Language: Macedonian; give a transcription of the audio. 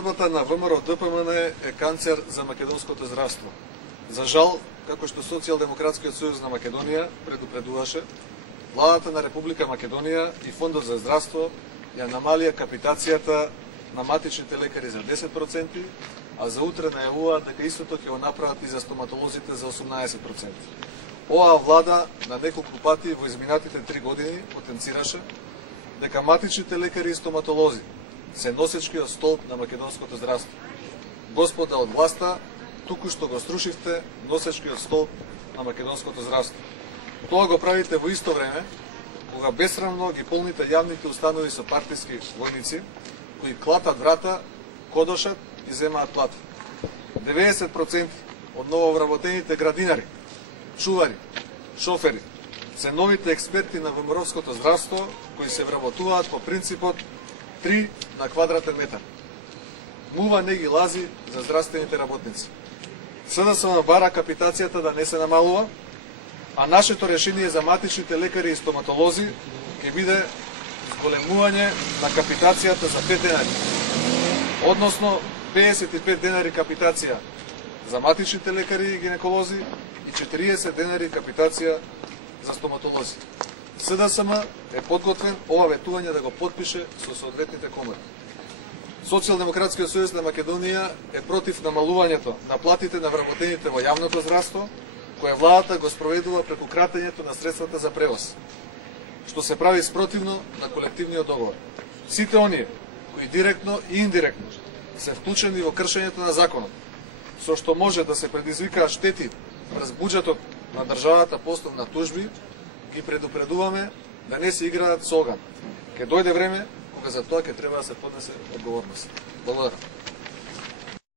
Наредбата на ВМРО ДПМН е канцер за македонското здравство. За жал, како што Социјалдемократскиот сојуз на Македонија предупредуваше, владата на Република Македонија и Фондот за здравство ја намалија капитацијата на матичните лекари за 10%, а за утре најавуваат дека истото ќе го направат и за стоматолозите за 18%. Оваа влада на неколку пати во изминатите 3 години потенцираше дека матичните лекари и стоматолози се носечкиот столб на македонското здравство. Господа од власта, туку што го срушивте носечкиот столб на македонското здравство. Тоа го правите во исто време, кога бесрамно ги полните јавните установи со партиски војници, кои клатат врата, кодошат и земаат плата. 90% од нововработените градинари, чувари, шофери, се новите експерти на ВМРО-ското здравство, кои се вработуваат по принципот 3 на квадратен метар. МУВА не ги лази за здравствените работници. СДСМ бара капитацијата да не се намалува, а нашето решение за матичните лекари и стоматолози ќе биде зголемување на капитацијата за 5 денари. Односно 55 денари капитација за матичните лекари и гинеколози и 40 денари капитација за стоматолози. СДСМ е подготвен ова ветување да го подпише со соодветните комори. Социјалдемократскиот сојуз на Македонија е против намалувањето на платите на вработените во јавното здравство, кое владата го спроведува преку кратењето на средствата за превоз, што се прави спротивно на колективниот договор. Сите оние кои директно и индиректно се вклучени во кршењето на законот, со што може да се предизвикаат штети врз буџетот на државата по основ на тужби, ги предупредуваме да не се играат со оган. Ке дојде време кога за тоа ќе треба да се поднесе одговорност. Благодарам.